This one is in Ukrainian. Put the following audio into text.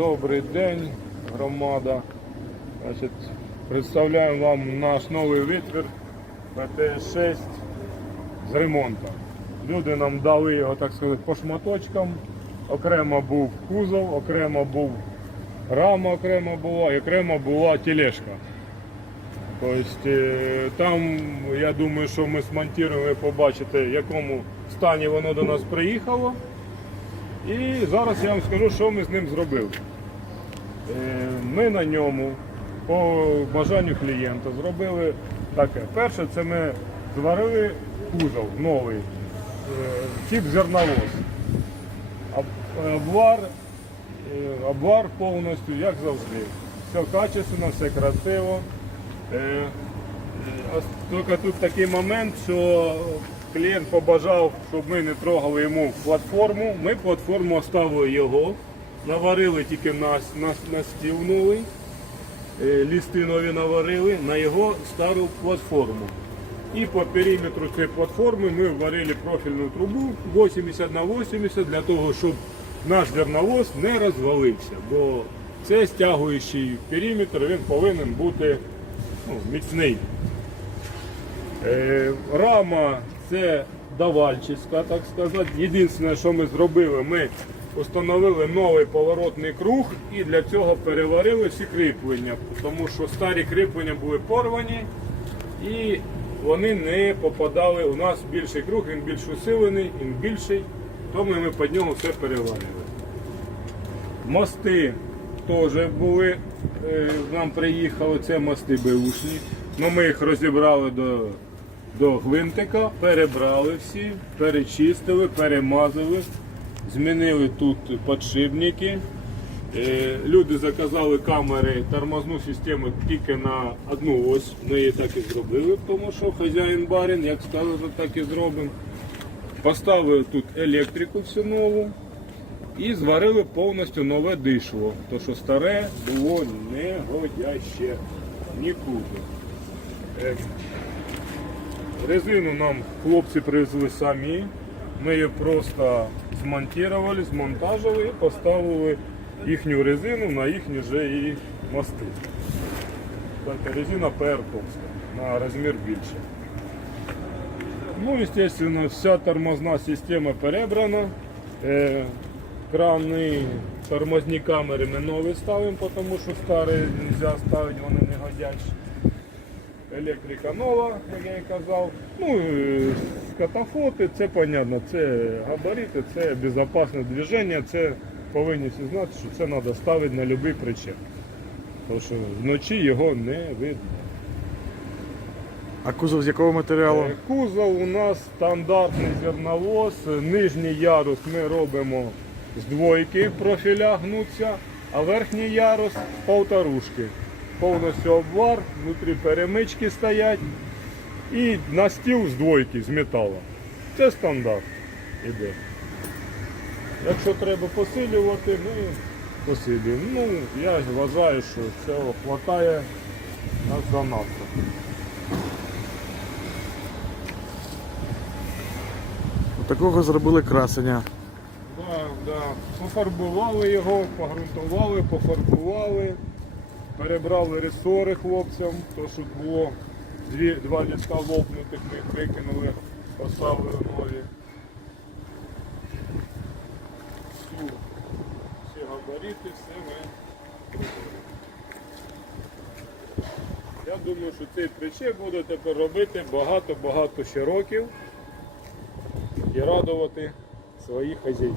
Добрий день, громада. Значить, представляємо вам наш новий витвір ПТ-6 з ремонтом. Люди нам дали його, так сказати, по шматочкам. Окремо був кузов, окремо був рама, окремо була, і окремо була тележка. Тобто е, там, я думаю, що ми смонтуємо, ви побачите, в якому стані воно до нас приїхало. І зараз я вам скажу, що ми з ним зробили. Е, Ми на ньому по бажанню клієнта зробили таке. Перше, це ми зварили кузов новий, е, тип зерновоз. Обвар, е, обвар повністю, як завжди. Все качественно, все красиво. Тільки тут такий момент, що клієнт побажав, щоб ми не трогали йому платформу. Ми платформу оставили його, наварили тільки на, на, на стіл е, лісти нові наварили на його стару платформу. І по периметру цієї платформи ми варили профільну трубу 80 на 80 для того, щоб наш зерновоз не розвалився. Бо це стягуючий периметр, він повинен бути ну, міцний. Е, рама це давальчиська, так сказати. Єдине, що ми зробили, ми встановили новий поворотний круг і для цього переварили всі кріплення, тому що старі кріплення були порвані і вони не попадали. У нас більший круг, він більш усилений, він більший, тому ми під нього все переварили. Мости теж були, е, нам приїхали, це мости беушні. Ну, ми їх розібрали до, до гвинтика, перебрали всі, перечистили, перемазали, змінили тут подшипники. Е, Люди заказали камери, тормозну систему тільки на одну ось. Ми її так і зробили, тому що хазяїн барин, як сказано, так і зробимо. Поставили тут електрику всю нову. І зварили повністю нове дишло, то що старе було негодяще нікуди. Резину нам хлопці привезли самі. Ми її просто змонтували, змонтажили і поставили їхню резину на їхні же і мости. Так, резина ПР на розмір більше. Ну, естественно, вся тормозна система перебрана. Е, крани, тормозні камери ми нові ставимо, тому що старі не можна ставити, вони не годяться. Електрика нова, як я і казав. Ну, е, катафоти, це понятно, це габарити, це безпечне движення, це повинні всі знати, що це треба ставити на будь-який причеп. Тому що вночі його не видно. А кузов з якого матеріалу? Е, Кузов у нас стандартний зерновоз. Нижній ярус ми робимо з двойки, профіля гнуться, а верхній ярус з полторушки. Повністю обвар, внутрі перемички стоять і на стіл з двойки, з металу. Це стандарт іде. Якщо треба посилювати, ми посилюємо. Ну, я вважаю, що цього вистачає на занадто. Такого зробили красення. Да, да. Пофарбували його, погрунтували, пофарбували, перебрали ресори хлопцям, то що було дві, два ліска лопнутих, ми їх викинули, поставили нові. Всі габарити, все ми зробили. Я думаю, що цей причеп буде тепер робити багато-багато ще років і радувати своїх хазяїв.